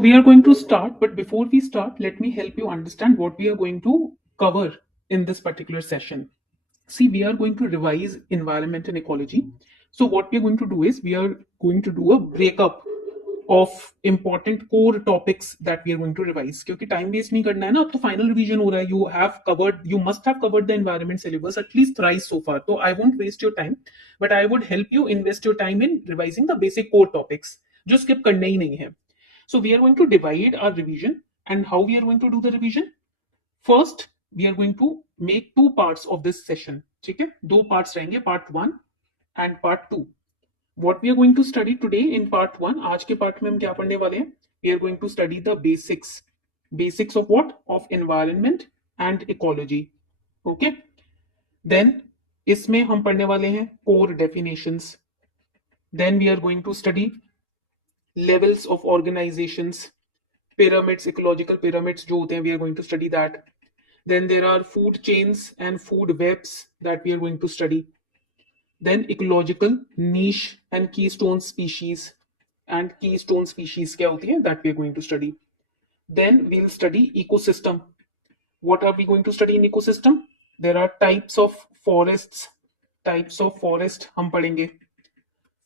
We are going to start, but before we start, let me help you understand what we are going to cover in this particular session. See, we are going to revise environment and ecology. So what we are going to do is we are going to do a breakup of important core topics that we are going to revise. क्योंकि time waste नहीं करना है ना, अब तो final revision हो रहा है. You must have covered the environment syllabus at least thrice so far. So I won't waste your time, but I would help you invest your time in revising the basic core topics. जो skip करने ही नहीं है. So we are going to divide our revision, and how we are going to do the revision? First, we are going to make two parts of this session. ठीक है, दो parts रहेंगे, part 1 and part 2. What we are going to study today in part 1, आज के part में हम क्या पढ़ने वाले हैं? We are going to study the basics. Basics of what? Of environment and ecology. Okay. Then इसमें हम पढ़ने वाले हैं core definitions. Then we are going to study levels of organizations, pyramids, ecological pyramids जो होते हैं, we are going to study that. Then there are food chains and food webs that we are going to study. Then ecological niche and keystone species क्या होती है, that we are going to study. Then we'll study ecosystem. What are we going to study in ecosystem? There are types of forest हम पढ़ेंगे.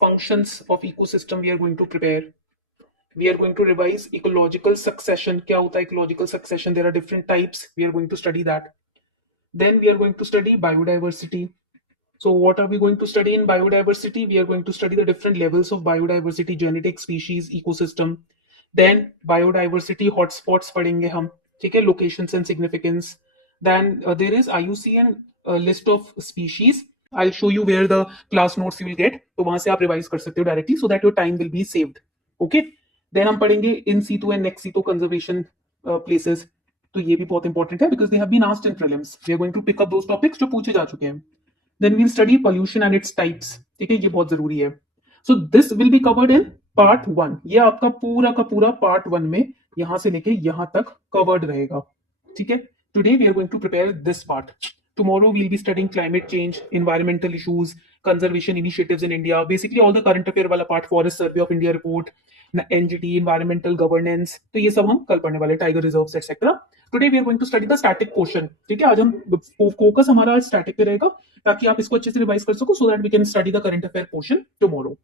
Functions of ecosystem we are going to prepare. We are going to revise ecological succession. क्या होता है ecological succession? There are different types. We are going to study that. Then we are going to study biodiversity. So what are we going to study in biodiversity? We are going to study the different levels of biodiversity, genetic, species, ecosystem. Then biodiversity hotspots पढ़ेंगे हम, ठीक है, locations and significance. Then there is IUCN list of species. I'll show you where the class notes you will get. तो वहां से आप revise कर सकते हो directly so that your time will be saved. Okay. Then हम पढ़ेंगे in situ and ex situ conservation places. तो ये भी बहुत इंपॉर्टेंट है because they have been asked in prelims. We are going to pick up those topics जो पूछे जा चुके हैं. Then we'll study pollution and its types. ठीक है, ये बहुत जरूरी है. So this will be covered in part 1. ये आपका पूरा का पूरा part 1 में यहां से लेके यहां तक covered रहेगा. ठीक है. Today we are going to prepare this part. Tomorrow we'll be studying climate change, environmental issues, conservation initiatives in India, basically all the current affair वाला part, forest survey of India report, NGT, environmental governance. तो ये सब हम कल पढ़ने वाले, tiger reserves etc. Today we are going to study the static portion. ठीक है, आज हम focus हमारा static पे रहेगा ताकि आप इसको अच्छे से रिवाइज कर सको so that we can study the current affair portion tomorrow.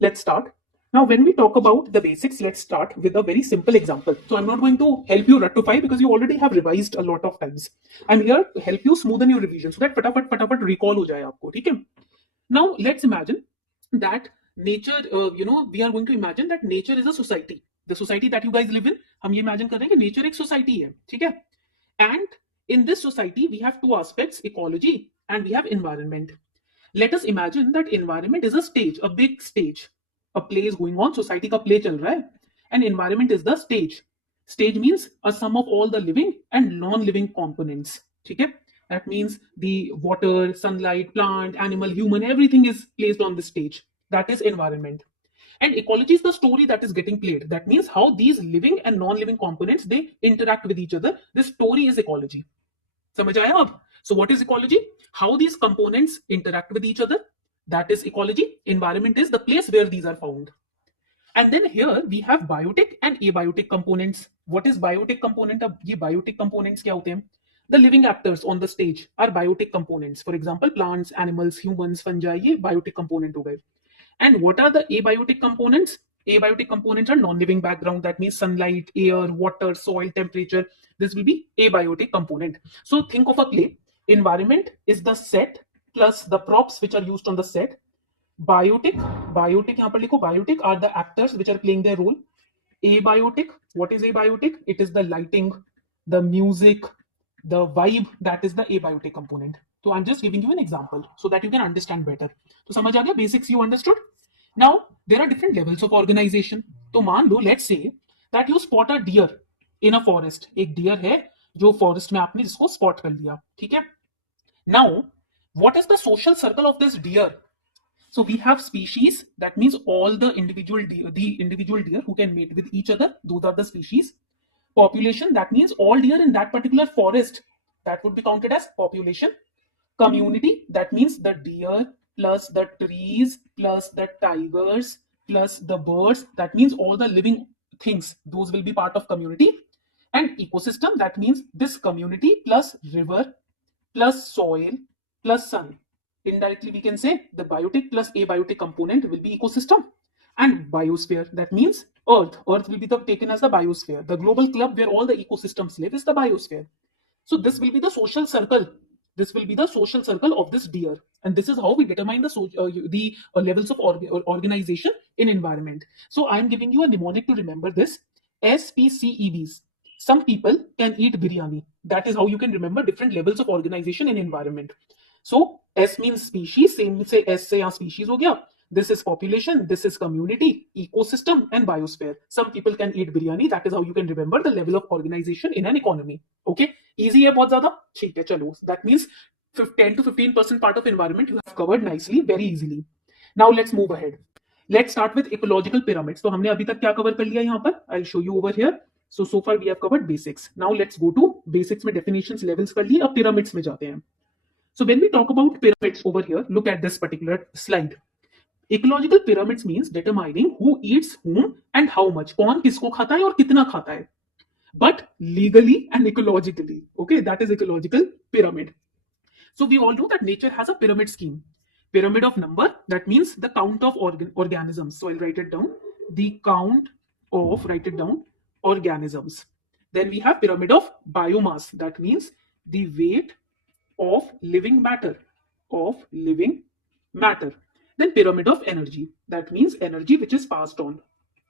Let's start. Now, when we talk about the basics, let's start with a very simple example. So I'm not going to help you rectify because you already have revised a lot of times. I'm here to help you smoothen your revision so that फटाफट recall हो जाए आपको, ठीक है? Now, let's imagine that nature, we are going to imagine that nature is a society. The society that you guys live in, हम ये imagine कर रहे हैं कि nature एक society है, ठीक है? And in this society, we have two aspects, ecology and we have environment. Let us imagine that environment is a stage, a big stage. A play is going on, society का play चल रहा है, and environment is the stage. Stage means a sum of all the living and non-living components. ठीक है? That means the water, sunlight, plant, animal, human, everything is placed on the stage. That is environment. And ecology is the story that is getting played. That means how these living and non-living components, they interact with each other. This story is ecology. समझ आया अब? So what is ecology? How these components interact with each other. That is ecology. Environment is the place where these are found. And then here we have biotic and abiotic components. What is biotic component? अब ये biotic components क्या होते हैं? The living actors on the stage are biotic components. For example, plants, animals, humans, fungi, ये biotic component हो गए. And what are the abiotic components? Abiotic components are non-living background. That means sunlight, air, water, soil, temperature. This will be abiotic component. So think of a play. Environment is the set plus the props which are used on the set. Biotic यहाँ पर लिखो, biotic are the actors which are playing their role. Abiotic, what is abiotic? It is the lighting, the music, the vibe, that is the abiotic component. So I'm just giving you an example so that you can understand better. तो समझ आ गया, basics you understood? Now there are different levels of organization. तो मान लो, let's say that you spot a deer in a forest. एक deer है जो forest में आपने जिसको spot कर लिया, ठीक है? Now what is the social circle of this deer? So we have species, that means all the individual deer who can mate with each other, those are the species. Population, that means all deer in that particular forest, that would be counted as population. Community, that means the deer plus the trees plus the tigers plus the birds, that means all the living things, those will be part of community. And ecosystem, that means this community plus river plus soil plus sun. Indirectly we can say the biotic plus abiotic component will be ecosystem. And biosphere, that means earth will be taken as the biosphere. The global club where all the ecosystems live is the biosphere. So this will be the social circle. This will be the social circle of this deer, and this is how we determine the levels of organization in environment. So I am giving you a mnemonic to remember this. SPCEBs. Some people can eat biryani. That is how you can remember different levels of organization in environment. So S means species, same say S से यहाँ species हो गया. This is population, this is community, ecosystem, and biosphere. Some people can eat biryani. That is how you can remember the level of organization in an economy. Okay, easy है बहुत ज़्यादा. ठीक है, चलो. That means 10 to 15% part of environment you have covered nicely, very easily. Now let's move ahead. Let's start with ecological pyramids. तो हमने अभी तक क्या cover कर लिया यहाँ पर? I'll show you over here. So far we have covered basics. Now let's go to basics में definitions levels कर लिए. अब pyramids में जाते हैं. So when we talk about pyramids over here, look at this particular slide. Ecological pyramids means determining who eats whom and how much. कौन किसको खाता है और कितना खाता है. But legally and ecologically. Okay, that is ecological pyramid. So we all know that nature has a pyramid scheme. Pyramid of number, that means the count of organisms. So I'll write it down. The count of, write it down, organisms. Then we have pyramid of biomass. That means the weight of living matter. Then pyramid of energy. That means energy which is passed on.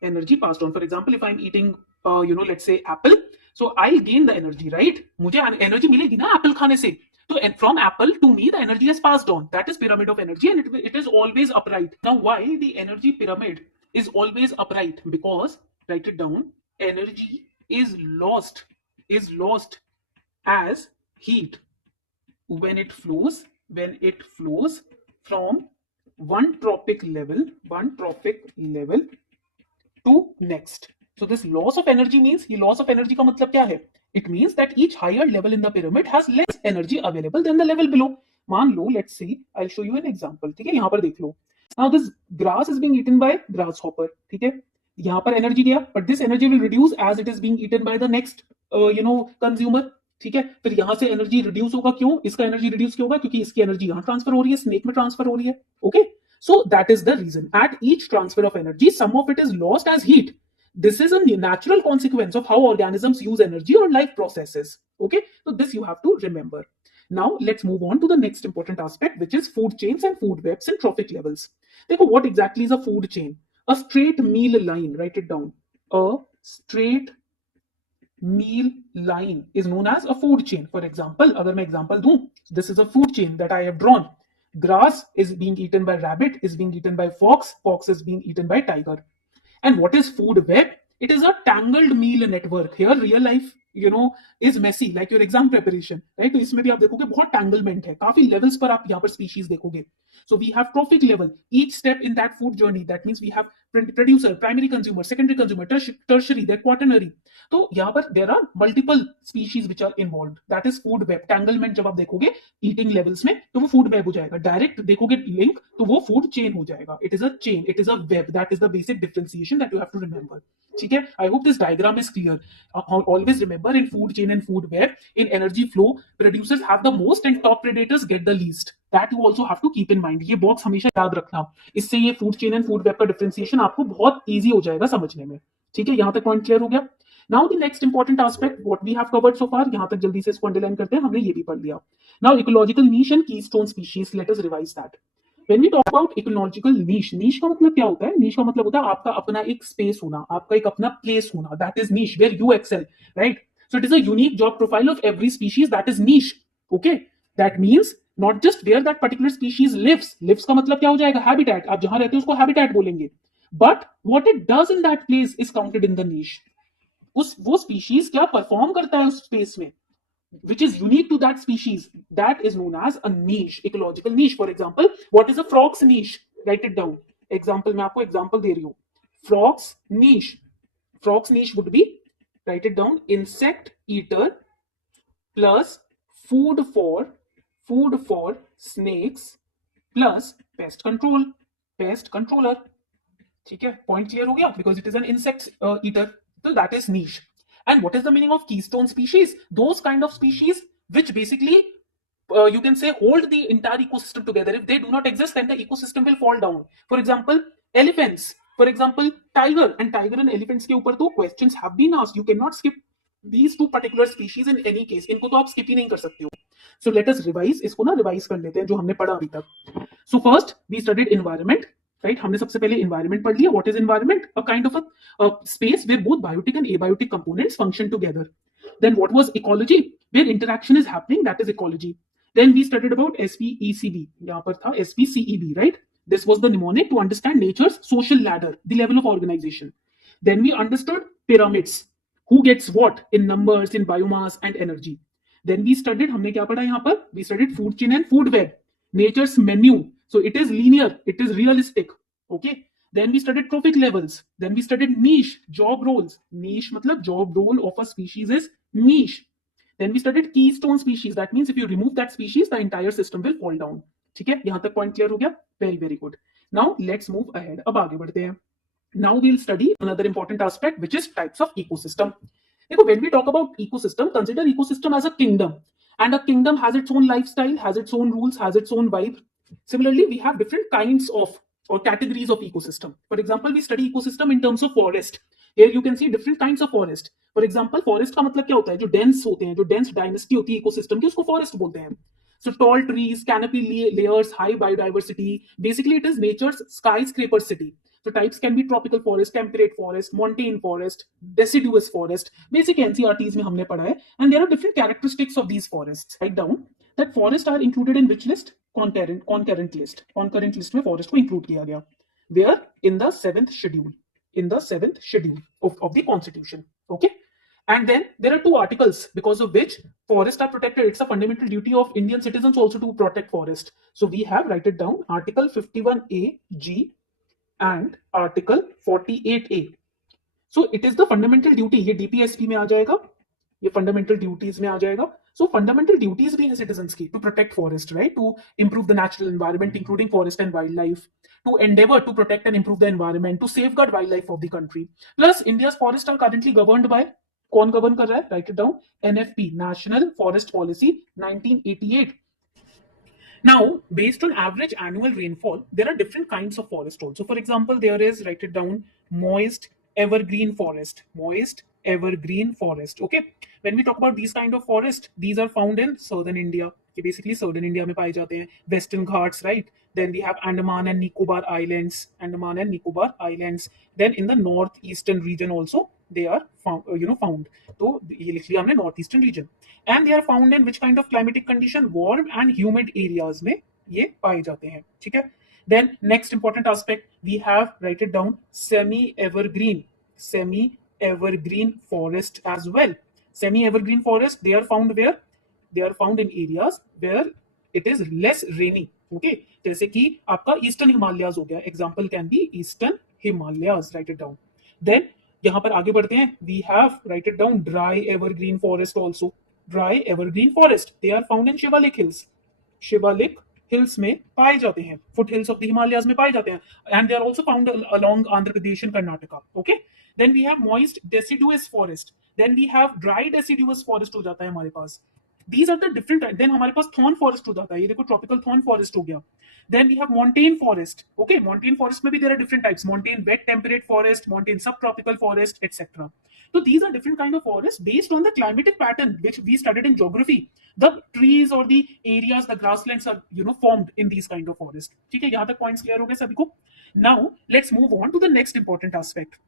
Energy passed on. For example, if I'm eating, let's say apple, so I'll gain the energy, right? मुझे energy मिलेगी ना apple खाने से. So from apple to me, the energy is passed on. That is pyramid of energy, and it is always upright. Now, why the energy pyramid is always upright? Because, write it down, energy is lost as heat when it flows from one trophic level to next. So this loss of energy means, ये loss of energy का मतलब क्या है? It means that each higher level in the pyramid has less energy available than the level below. मान लो, let's see, I'll show you an example. ठीक है, यहाँ पर देख लो. Now this grass is being eaten by grasshopper. ठीक है, यहाँ पर energy गया, but this energy will reduce as it is being eaten by the next, consumer. ठीक है, फिर यहाँ से एनर्जी रिड्यूस होगा. क्यों इसका एनर्जी रिड्यूस क्यों होगा? क्योंकि इसकी एनर्जी यहाँ ट्रांसफर हो रही है, स्नेक में ट्रांसफर हो रही है. Okay, so that is the reason. At each transfer of energy, some of it is lost as heat. This is a natural consequence of how organisms use energy or life processes. Okay, so this you have to remember. Now let's move on to the next important aspect, which is food chains and food webs and trophic levels. देखो, what exactly is a food chain? A straight meal line, write it down. A straight meal line is known as a food chain. For example, अगर मैं example दूं, this is a food chain that I have drawn. Grass is being eaten by rabbit, is being eaten by fox is being eaten by tiger. And what is food web? It is a tangled meal network. Here real life is messy, like your exam preparation, right? तो इसमें भी आप देखोगे बहुत tanglement है, काफी levels पर आप यहाँ पर species देखोगे. So we have trophic level. Each step in that food journey, that means we have producer, primary consumer, secondary consumer, tertiary, then quaternary. तो यहाँ पर there are multiple species which are involved. That is food web. Tanglement जब आप देखोगे eating levels में, तो वो food web हो जाएगा. Direct देखोगे link, तो वो food chain हो जाएगा. It is a chain. It is a web. That is the basic differentiation that you have to remember. ठीक है? I hope this diagram is clear. Always remember, in food chain and food web, in energy flow, producers have the most and top predators get the least. That you also have to keep in mind. ये box हमेशा याद रखना. इससे ये food chain and food web का differentiation आपको बहुत easy हो जाएगा समझने में. ठीक है, यहाँ तक पॉइंट क्लियर हो गया. Now the next important aspect what we have covered so far, यहाँ तक जल्दी से इसको अंडरलाइन करते हैं. हमने ये भी पढ़ लिया. Now ecological niche and keystone species, let us revise that. When we talk about ecological niche, niche का मतलब क्या होता है? Niche का मतलब होता है आपका अपना एक स्पेस होना, आपका एक अपना प्लेस होना. That is niche, where you excel, right? So it is a unique job profile of every species, that is niche. Okay, that means not just where that particular species lives. Lives का मतलब क्या हो जाएगा? Habitat. आप जहां रहते हो उसको habitat बोलेंगे. But what it does in that place is counted in the niche. वो species क्या perform करता है उस space में, which is unique to that species, that is known as a niche, ecological niche. For example, what is a frog's niche? Write it down. Example, मैं आपको example दे रही हूँ. Frog's niche would be, write it down, insect eater plus food for snakes plus pest controller. ठीक है, point clear हो गया, because it is an insect eater, तो that is niche. And what is the meaning of keystone species? Those kind of species which basically you can say hold the entire ecosystem together. If they do not exist, then the ecosystem will fall down. For example, elephants, for example tiger, and tiger and elephants के ऊपर तो questions have been asked. You cannot skip these two particular species in any case. इनको तो आप skip ही नहीं कर सकते हो. So let us revise, इसको ना revise कर लेते हैं जो हमने पढ़ा अभी तक. So first we studied environment, right? हमने सबसे पहले environment पढ़ लिया. What is environment? A kind of a space where both biotic and abiotic components function together. Then what was ecology? Where interaction is happening, that is ecology. Then we studied about SPECB. यहाँ पर था SPCEB, right? This was the mnemonic to understand nature's social ladder, the level of organization. Then we understood pyramids. Who gets what in numbers, in biomass and energy. Then we studied, हमने क्या पढ़ा यहाँ पर? We studied food chain and food web. Nature's menu. So it is linear, it is realistic. Okay. Then we studied trophic levels. Then we studied niche, job roles. Niche मतलब job role of a species is niche. Then we studied keystone species. That means if you remove that species, the entire system will fall down. ठीक है, यहां तक point clear हो गया? Very very good. Now let's move ahead. अब आगे बढ़ते हैं. Now we'll study another important aspect, which is types of ecosystem. देखो, when we talk about ecosystem, consider ecosystem as a kingdom, and a kingdom has its own lifestyle, has its own rules, has its own vibe. Similarly, we have different kinds of or categories of ecosystem. For example, we study ecosystem in terms of forest. Here you can see different kinds of forest. For example, forest का मतलब क्या होता है? जो dense होते हैं, जो dense dynasty होती है ecosystem की, उसको forest बोलते हैं. So tall trees, canopy layers, high biodiversity. Basically, it is nature's skyscraper city. So types can be tropical forest, temperate forest, montane forest, deciduous forest. Basic NCRTs में हमने पढ़ा है. And there are different characteristics of these forests. Write down that forests are included in which list? Concurrent list. Concurrent list में forest को include किया गया. Where? In the 7th schedule. In the 7th schedule of the constitution. Okay. And then there are two articles because of which forests are protected. It's a fundamental duty of Indian citizens also to protect forest. So we have, write it down, Article 51A G and Article 48A. So it is the fundamental duty. ये DPSP में आ जाएगा, ये fundamental duties में आ जाएगा. So fundamental duties भी हैं citizens की to protect forest, right? To improve the natural environment, including forest and wildlife. To endeavor to protect and improve the environment, to safeguard wildlife of the country. Plus, India's forests are currently governed by, कौन govern कर रहा है? Write it down. NFP, National Forest Policy, 1988. Now, based on average annual rainfall, there are different kinds of forest also. For example, there is, write it down, moist evergreen forest. Moist evergreen forest. Okay. When we talk about these kind of forest, these are found in southern India. Basically, southern India में पाए जाते हैं. Western Ghats, right? Then we have Andaman and Nicobar Islands. Andaman and Nicobar Islands. Then in the northeastern region also, they are found, found. तो ये लिख लिया हमने northeastern region. And they are found in which kind of climatic condition? Warm and humid areas में ये पाए जाते हैं. ठीक है. Then next important aspect, we have, write it down, semi-evergreen forest as well. Semi-evergreen forest, they are found where? They are found in areas where it is less rainy. Okay, जैसे कि आपका ईस्टर्न हिमालयाज हो गया. Example can be eastern Himalayas. Write it down. Then यहाँ पर आगे बढ़ते हैं. We have, write it down, dry evergreen forest also. Dry evergreen forest, they are found in Shivalik Hills. Shivalik Hills में पाए जाते हैं. Foot hills of the Himalayas में पाए जाते हैं. And they are also found along Andhra Pradesh and Karnataka. Okay. Then we have moist deciduous forest. Then we have dry deciduous forest हो जाता है हमारे पास. These are the different. Then हमारे पास thorn forest हो जाता है. ये देखो tropical thorn forest हो गया. Then we have montane forest. Okay, montane forest में भी there are different types. Montane wet temperate forest, montane subtropical forest, etc. So these are different kind of forests based on the climatic pattern which we studied in geography. The trees or the areas, the grasslands are formed in these kind of forests. ठीक है, यहाँ तक points clear हो गए सभी को. Now let's move on to the next important aspect.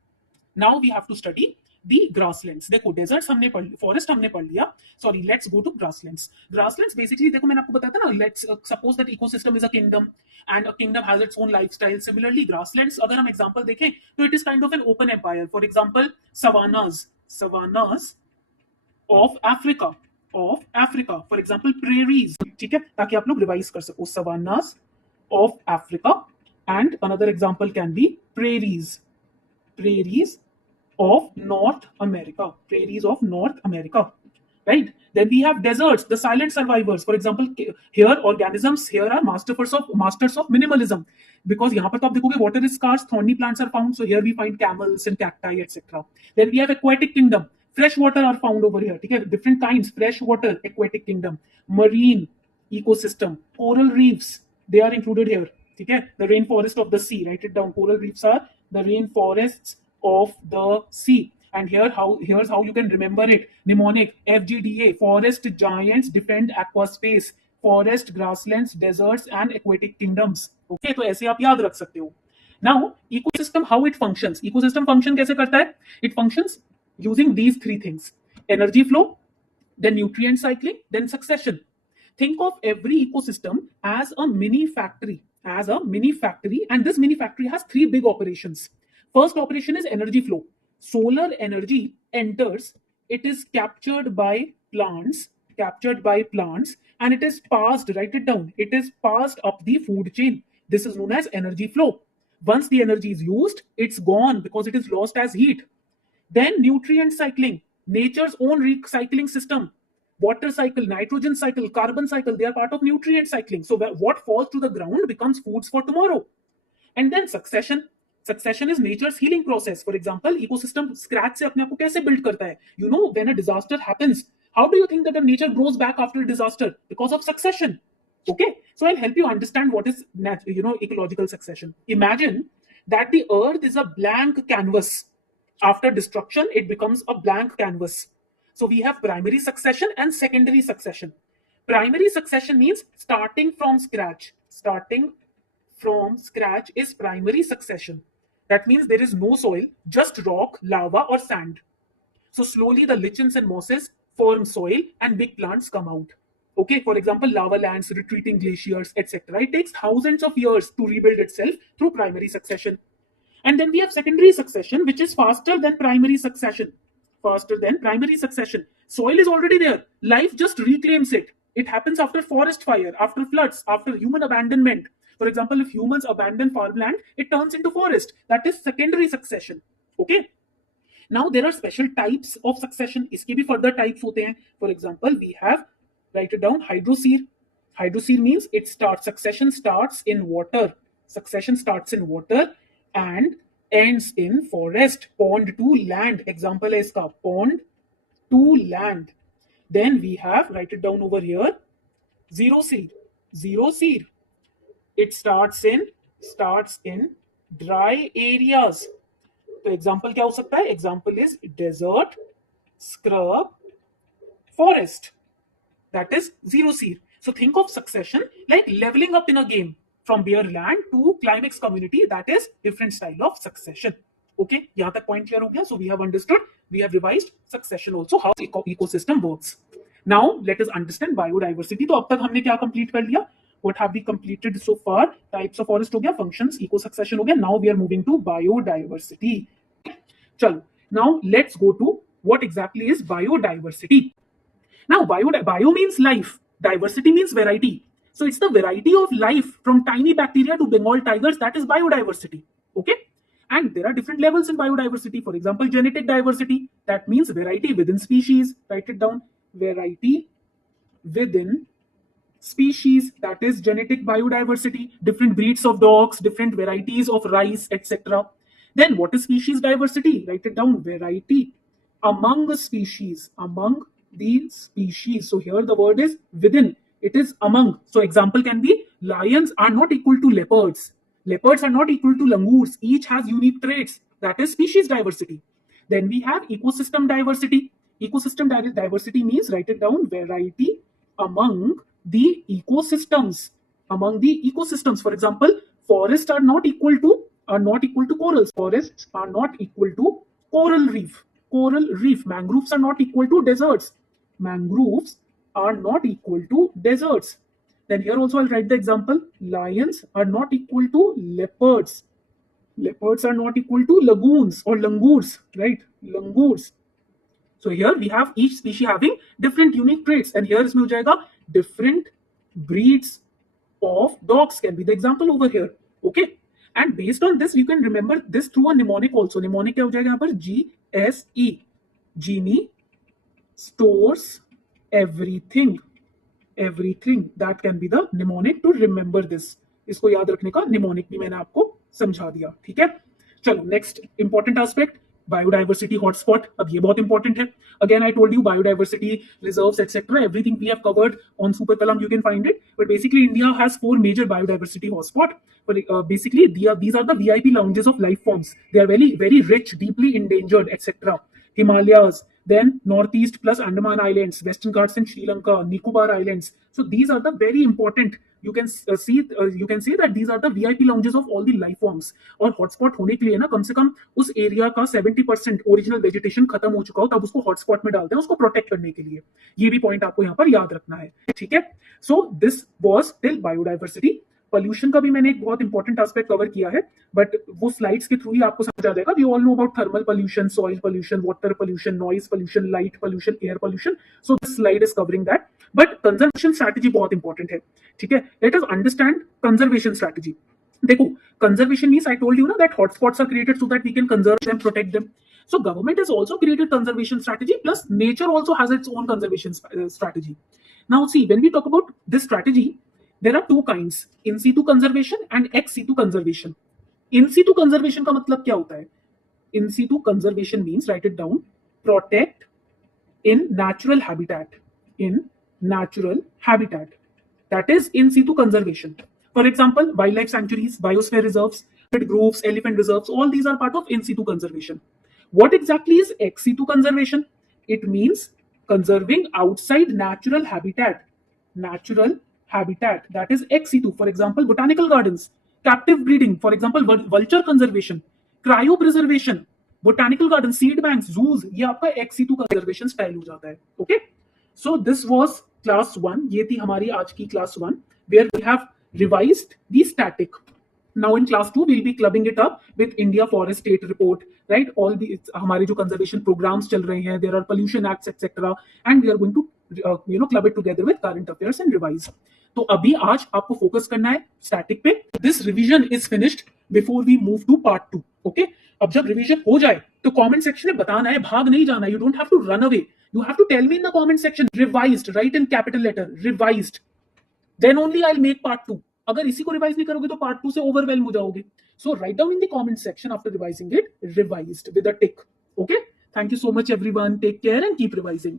Now we have to study the grasslands. देखो deserts हमने पढ़ लिया, forest हमने पढ़ लिया. Sorry, let's go to grasslands. Grasslands basically, देखो मैंने आपको बताया था ना, let's suppose that ecosystem is a kingdom and a kingdom has its own lifestyle. Similarly, grasslands अगर हम example देखें तो it is kind of an open empire. For example, savannas of Africa. For example, prairies. ठीक है, ताकि आप लोग revise कर सको. Savannas of Africa. And another example can be prairies of North America. Prairies of North America. right? Then we have deserts, the silent survivors. For example, here organisms here are masters of minimalism, because यहाँ पर तो आप देखोगे water is scarce, thorny plants are found, so here we find camels and cacti, etc. Then we have aquatic kingdom, fresh water are found over here, ठीक है, different kinds, fresh water, aquatic kingdom, marine ecosystem, coral reefs, they are included here, ठीक है, the rainforest of the sea, write it down, coral reefs are the rainforests of the sea. And here's how you can remember it. Mnemonic FGDA, forest giants defend aquaspace, forest grasslands, deserts and aquatic kingdoms. Okay, तो ऐसे आप याद रख सकते हो. Now ecosystem, how it functions. Ecosystem function कैसे करता है? It functions using these three things: energy flow, then nutrient cycling, then succession. Think of every ecosystem as a mini factory, and this mini factory has three big operations. First operation is energy flow. Solar energy enters, it is captured by plants, and it is passed, write it down, it is passed up the food chain. This is known as energy flow. Once the energy is used, it's gone because it is lost as heat. Then nutrient cycling, nature's own recycling system. Water cycle, nitrogen cycle, carbon cycle, they are part of nutrient cycling. So what falls to the ground becomes foods for tomorrow. And then succession. Succession is nature's healing process. For example, ecosystem scratch से अपने आप को कैसे build करता है? You know, when a disaster happens, how do you think that the nature grows back after a disaster? Because of succession. Okay, so I'll help you understand what is ecological succession. Imagine that the earth is a blank canvas. After destruction, it becomes a blank canvas. So we have primary succession and secondary succession. Primary succession means starting from scratch. Starting from scratch is primary succession. That means there is no soil, just rock, lava, or sand. So slowly the lichens and mosses form soil and big plants come out. Okay, for example, lava lands, retreating glaciers, etc. It takes thousands of years to rebuild itself through primary succession. And then we have secondary succession, which is faster than primary succession. Soil is already there. Life just reclaims it. It happens after forest fire, after floods, after human abandonment. For example, if humans abandon farmland, it turns into forest. That is secondary succession. Okay. Now there are special types of succession. इसके भी further types होते हैं. For example, we have, write it down, hydroseer. Hydroseer means succession starts in water. Succession starts in water and ends in forest. Pond to land. Example है इसका, pond to land. Then we have, write it down over here, zero seed. It starts in dry areas. तो example क्या हो सकता है? Example is desert, scrub, forest. That is zero seed. So think of succession like leveling up in a game from bare land to climax community. That is different style of succession. Okay, यहाँ तक point clear हो गया? So we have understood, we have revised succession also, how ecosystem works. Now let us understand biodiversity. तो अब तक हमने क्या complete कर लिया? What have we completed so far? Types of forest हो गया, functions, eco succession हो गया. Now we are moving to biodiversity. चलो, now let's go to what exactly is biodiversity. Now bio means life, diversity means variety. So it's the variety of life from tiny bacteria to Bengal tigers, that is biodiversity. Okay, and there are different levels in biodiversity. For example, genetic diversity, that means variety within species. Write it down, variety within species, that is genetic biodiversity. Different breeds of dogs, different varieties of rice, etc. Then what is species diversity? Write it down, variety among the species, so here the word is within, it is among. So example can be, lions are not equal to leopards are not equal to langurs, each has unique traits. That is species diversity. Then we have ecosystem diversity. Diversity means, write it down, variety among the ecosystems. For example, forests are not equal to corals. Forests are not equal to coral reef. Mangroves are not equal to deserts. Then here also I'll write the example, lions are not equal to leopards. Leopards are not equal to lagoons or langurs, right? Langurs. So here we have each species having different unique traits, and here इसमें हो जाएगा different breeds of dogs can be the example over here. Okay, and based on this you can remember this through a mnemonic also. Mnemonic क्या हो जाएगा यहाँ पर? GSE, Genie stores everything that can be the mnemonic to remember this. इसको याद रखने का mnemonic भी मैंने आपको समझा दिया, ठीक है। चलो next important aspect, biodiversity hotspot. अब ये बहुत इंपॉर्टेंट है। Again I told you biodiversity reserves etcetera everything we have covered on super Kalam, you can find it. But basically India has 4 major biodiversity hotspot. But basically these are the VIP lounges of life forms. They are very very rich, deeply endangered, etc. Himalayas, then Northeast plus Andaman Islands, Western Ghats in Sri Lanka, Nicobar Islands. So these are the very important. You can you can say that these are the VIP lounges of all the life forms. और hotspot होने के लिए ना कम से कम उस area का 70% original vegetation खत्म हो चुका हो तब उसको हॉटस्पॉट में डालते हैं, उसको प्रोटेक्ट करने के लिए। ये भी पॉइंट आपको यहाँ पर याद रखना है, ठीक है। So this was till biodiversity. Pollution का भी मैंने एक बहुत इंपॉर्टेंट एस्पेक्ट कवर किया है, बट वो स्लाइड्स के थ्रू ही आपको समझ आ जाएगा। We all know about thermal pollution, soil pollution, water pollution, noise pollution, light pollution, air pollution. So this slide is covering that. But conservation strategy बहुत important है, ठीक है। Let us understand conservation strategy. देखो, conservation means I told you ना that hotspots are created so that we can conserve them, protect them. So government has also created conservation strategy, plus nature also has its own conservation strategy. Now see, when we talk about this strategy, there are two kinds: in situ conservation and ex situ conservation. In situ conservation का मतलब क्या होता है? In situ conservation means, write it down, protect in natural habitat. In natural habitat. That is in situ conservation. For example, wildlife sanctuaries, biosphere reserves, groves, elephant reserves, all these are part of in situ conservation. What exactly is ex situ conservation? It means conserving outside natural habitat. Natural habitat, that is ex situ. For example, botanical gardens, captive breeding, for example, vulture conservation, cryopreservation, botanical gardens, seed banks, zoos, ये आपका ex situ conservation style हो जाता है. Okay? So this was class 1. ये थी हमारी आज की class 1, where we have revised the static. Now in class 2 we'll be clubbing it up with India Forest State Report, right? All the हमारे जो conservation programs चल रहे हैं, there are pollution acts etc. and we are going to club it together with current affairs and revise. तो अभी आज आपको focus करना है स्टैटिक पे. This revision is finished before we move to part 2. Okay? अब जब रिवीजन हो जाए तो कमेंट सेक्शन में बताना है, भाग नहीं जाना. You don't have to run away. You have to tell me in the comment section, revised, write in capital letter, revised. Then only I'll make part 2. अगर इसी को रिवाइज नहीं करोगे तो पार्ट 2 से ओवरवेल्म हो जाओगे. So write down in the comment section after revising it, revised with a tick. Okay, thank you so much everyone, take care and keep revising.